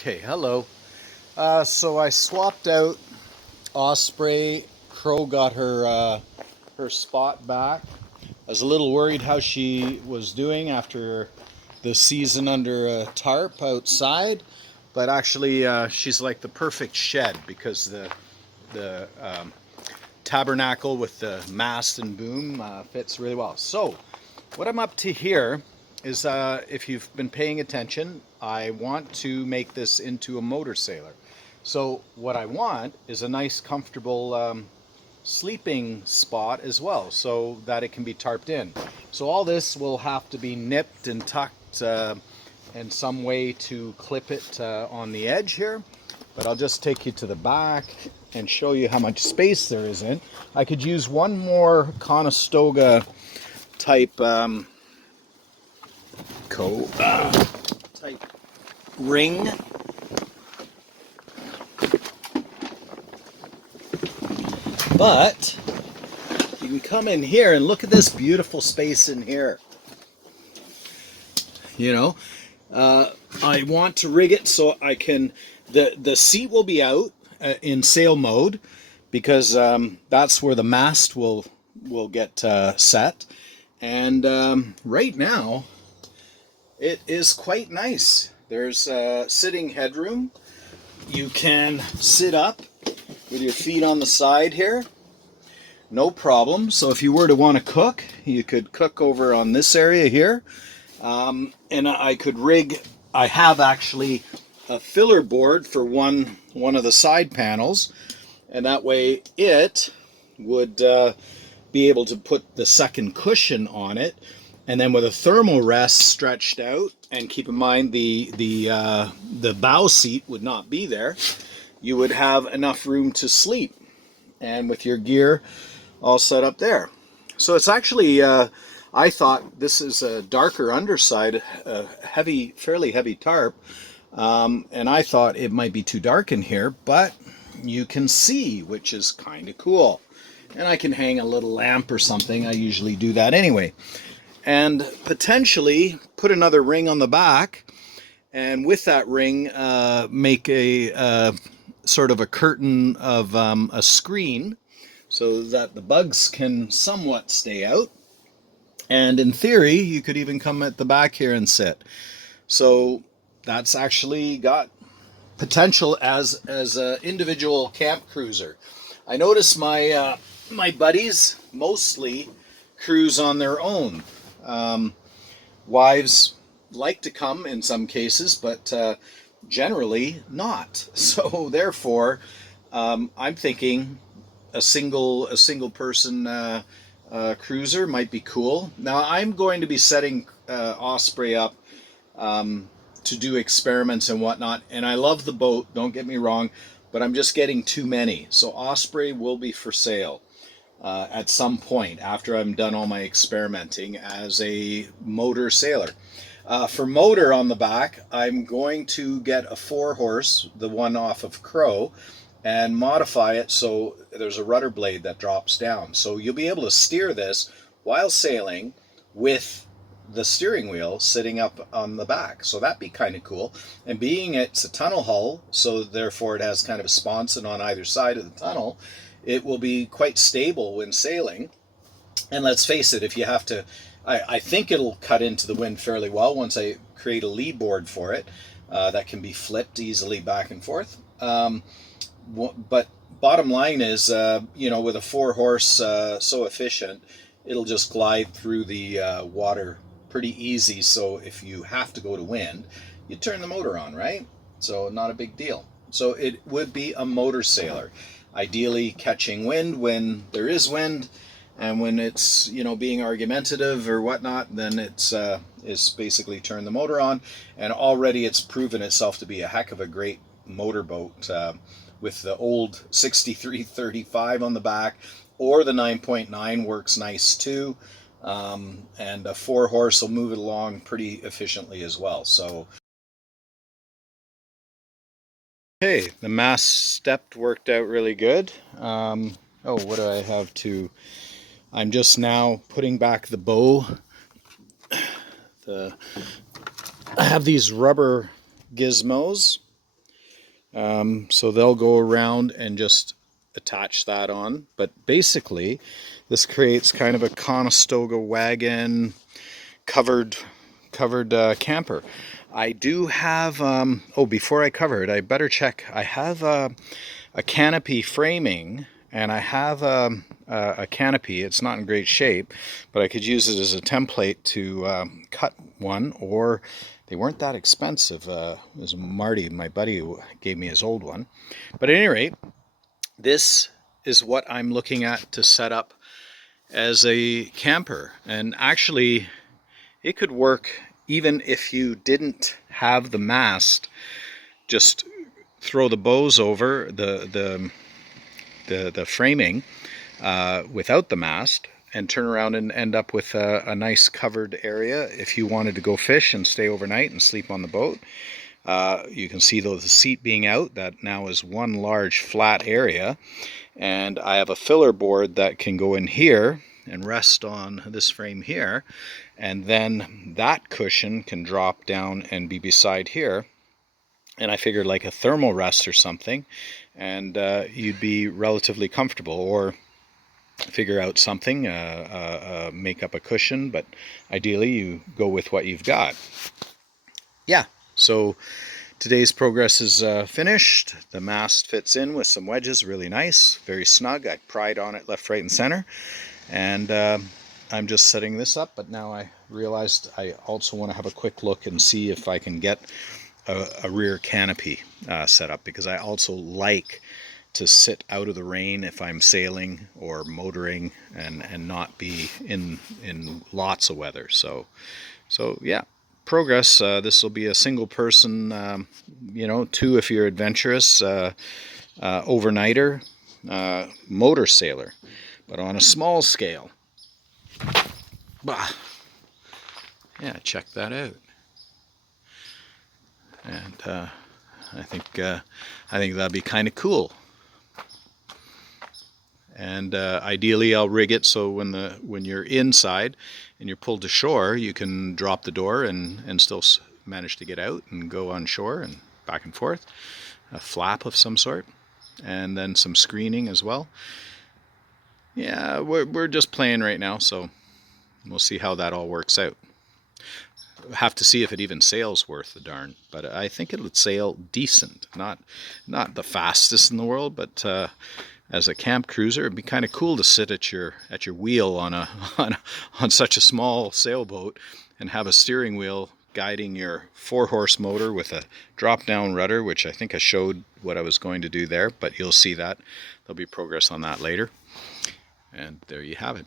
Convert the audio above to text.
Okay, hello. So I swapped out Osprey. Crow got her spot back. I was a little worried how she was doing after the season under a tarp outside, but actually she's like the perfect shed because the tabernacle with the mast and boom fits really well. So what I'm up to here is, if you've been paying attention, I want to make this into a motor sailor. So what I want is a nice comfortable sleeping spot as well, so that it can be tarped in. So all this will have to be nipped and tucked in some way to clip it on the edge here. But I'll just take you to the back and show you how much space there is in. I could use one more Conestoga type type ring. But you can come in here and look at this beautiful space in here. You know, I want to rig it so I can, the seat will be out in sail mode, because that's where the mast will get set. And right now it is quite nice. There's sitting headroom. You can sit up with your feet on the side here, no problem. So if you were to want to cook, you could cook over on this area here. And I could rig, I have actually a filler board for one of the side panels, and that way it would be able to put the second cushion on it, and then with a thermal rest stretched out, and keep in mind the bow seat would not be there, you would have enough room to sleep, and with your gear all set up there. So it's actually, I thought this is a darker underside, heavy, fairly heavy tarp, and I thought it might be too dark in here, but you can see, which is kind of cool. And I can hang a little lamp or something. I usually do that anyway. And potentially put another ring on the back, and with that ring make a sort of a curtain of a screen, so that the bugs can somewhat stay out. And in theory, you could even come at the back here and sit. So that's actually got potential as an individual camp cruiser. I notice my my buddies mostly cruise on their own. Wives like to come in some cases, but generally not. So therefore, I'm thinking a single person cruiser might be cool. Now I'm going to be setting Osprey up to do experiments and whatnot, and I love the boat, don't get me wrong, but I'm just getting too many. So Osprey will be for sale at some point after I'm done all my experimenting as a motor sailor. For motor on the back, I'm going to get a 4-horse, the one off of Crow, and modify it so there's a rudder blade that drops down. So you'll be able to steer this while sailing with the steering wheel sitting up on the back. So that'd be kind of cool. And being it's a tunnel hull, so therefore it has kind of a sponson on either side of the tunnel, it will be quite stable when sailing. And let's face it, if you have to, I think it'll cut into the wind fairly well once I create a lee board for it that can be flipped easily back and forth. But bottom line is, with a 4-horse so efficient, it'll just glide through the water pretty easy. So if you have to go to wind, you turn the motor on, right? So not a big deal. So it would be a motor sailor, ideally catching wind when there is wind, and when it's being argumentative or whatnot, then it's basically turn the motor on. And already it's proven itself to be a heck of a great motorboat. With the old 6335 on the back, or the 9.9 works nice too, and a 4-horse will move it along pretty efficiently as well. So, hey, the mast stepped worked out really good. What do I have to? I'm just now putting back the bow. I have these rubber gizmos So they'll go around and just attach that on. But basically, this creates kind of a Conestoga wagon covered camper. I do have, oh, before I cover it, I better check. I have a canopy framing, and I have a canopy. It's not in great shape, but I could use it as a template to cut one, or they weren't that expensive. It was Marty, my buddy, who gave me his old one. But at any rate, this is what I'm looking at to set up as a camper. And actually, it could work even if you didn't have the mast. Just throw the bows over the framing without the mast, and turn around and end up with a nice covered area if you wanted to go fish and stay overnight and sleep on the boat. You can see though the seat being out, that now is one large flat area, and I have a filler board that can go in here and rest on this frame here, and then that cushion can drop down and be beside here. And I figured like a thermal rest or something, and you'd be relatively comfortable, or figure out something, make up a cushion, but ideally you go with what you've got. Yeah, so today's progress is finished. The mast fits in with some wedges, really nice, very snug. I pried on it left, right, and center, and I'm just setting this up, but now I realized I also want to have a quick look and see if I can get a rear canopy set up, because I also like to sit out of the rain if I'm sailing or motoring, and not be in lots of weather. So yeah, progress. This will be a single person, you know, 2 if you're adventurous, overnighter, motor sailor, but on a small scale. Bah. Yeah, check that out. And I think that'd be kind of cool. And ideally, I'll rig it so when you're inside and you're pulled to shore, you can drop the door and still manage to get out and go on shore and back and forth. A flap of some sort, and then some screening as well. Yeah, we're just playing right now, so we'll see how that all works out. Have to see if it even sails worth the darn, but I think it would sail decent. Not the fastest in the world, but as a camp cruiser, it'd be kind of cool to sit at your wheel on such a small sailboat, and have a steering wheel guiding your 4-horse motor with a drop-down rudder, which I think I showed what I was going to do there, but you'll see that. There'll be progress on that later. And there you have it.